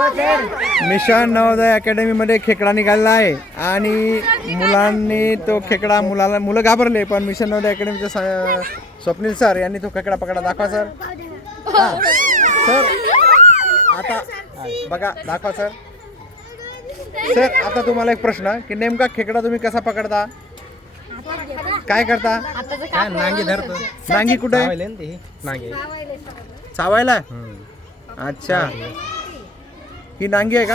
Mission Navodaya अकॅडमीमध्ये खेकडा निघालेला आहे. आणि मुलांनी तो खेकडा मुलाला मुलं घाबरले पण मिशन नवोदय अकॅडमीचे स्वप्नील सर यांनी तो खेकडा पकडा. दाखवा सर. हा. सर आता बघा दाखवा सर. सर आता तुम्हाला एक प्रश्न की नेमका खेकडा तुम्ही कसा पकडता? काय करता? काय नांगी धरतो. नांगी कुठे नांगी. चावायला अच्छा. ही नांगी आहे का?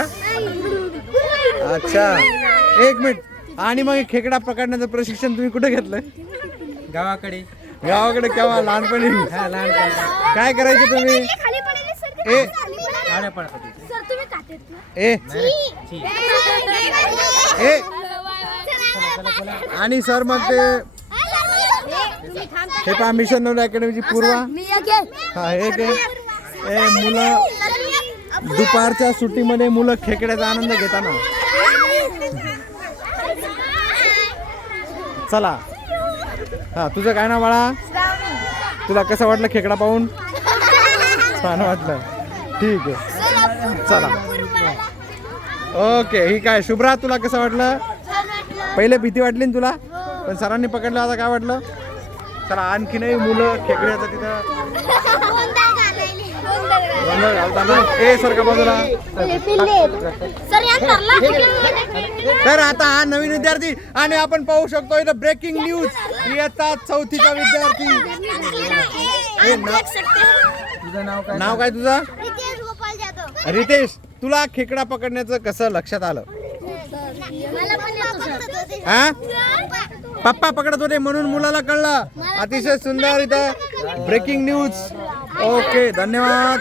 अच्छा. एक मिनिट. आणि मग हे खेकडा पकडण्याचं प्रशिक्षण तुम्ही कुठे घेतलं गावाकडे. गावाकडे केव्हा? लहानपणी? हा लहान काय करायचे तुम्ही? खाली पडले सर ए. ए. ए. आणि सर मग ते हे पहा मिशन नवल्या अकॅडमीची पूर्वा. हा हे मुलं. दुपारच्या सुट्टीमध्ये मुलं खेकड्याचा आनंद घेताना. चला. हा तुझं काय ना बाळा? तुला कसं वाटलं खेकडा पाहून? छान वाटलं. ठीक आहे. चला. ओके ही काय शुभ्रा तुला कसं वाटलं? पहिले भीती वाटली ना तुला? पण सरांनी पकडलं आता काय वाटलं? चला आणखीनही मुलं खेकड्याचं तिथं ए सर का बाजूला? सर या ठरला. तर आता हा नवीन विद्यार्थी आणि आपण पाहू शकतो इथं ब्रेकिंग न्यूज इयत्ता चौथीचा विद्यार्थी. नाव काय? नाव काय तुझं? रितेश गोपाल जाधव. रितेश तुला खेकडा पकडण्याचं कसं लक्षात आलं? हा? पप्पा पकडत होते म्हणून मुलाला कळलं. अतिशय सुंदर इथं ब्रेकिंग न्यूज ओके धन्यवाद.